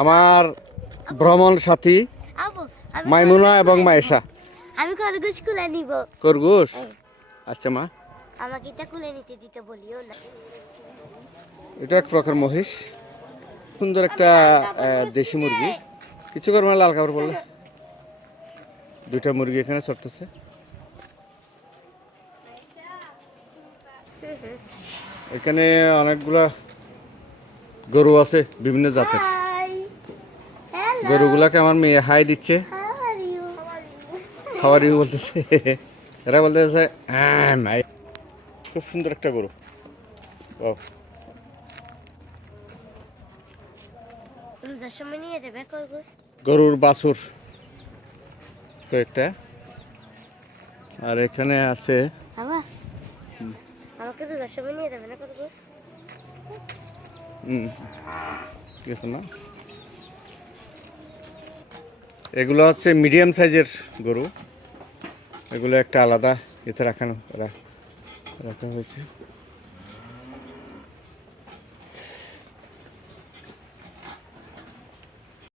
আমার ভ্রমণ সাথী আবু আমি মাইমুনা খরগোশ এবং কুলে মায়েশা। নিব। আমি খরগোশ কুলে নিব। খরগোশ? হ্যাঁ। আচ্ছা মা, আমাকে এটা কুলে নিতে দিতে বলিও না। এটা এক প্রকার মহিষ, সুন্দর একটা দেশি মুরগি। কিছু করবো না, লাল কাপড় পরলে। দুইটা মুরগি এখানে চড়তেছে। এখানে অনেকগুলা গরু আছে বিভিন্ন জাতের। হাই হ্যালো গরুগুলাকে আমার মেয়ে হাই দিচ্ছে, হাউ আর ইউ খাবার ইউ বলতেছে। এরা বলতেছে মাই। খুব সুন্দর একটা গরু। ও, রোজার সময় নিয়ে যাবে খরগোশ। গরুর বাছুর কয়েকটা। আর এখানে আছে বাবা আমাকে রোজার সময় নিয়ে যাবে না খরগোশ? ঠিক আছে মা। এগুলো হচ্ছে মিডিয়াম সাইজের গরু। এগুলো একটা আলাদা এতে রাখা হয়েছে।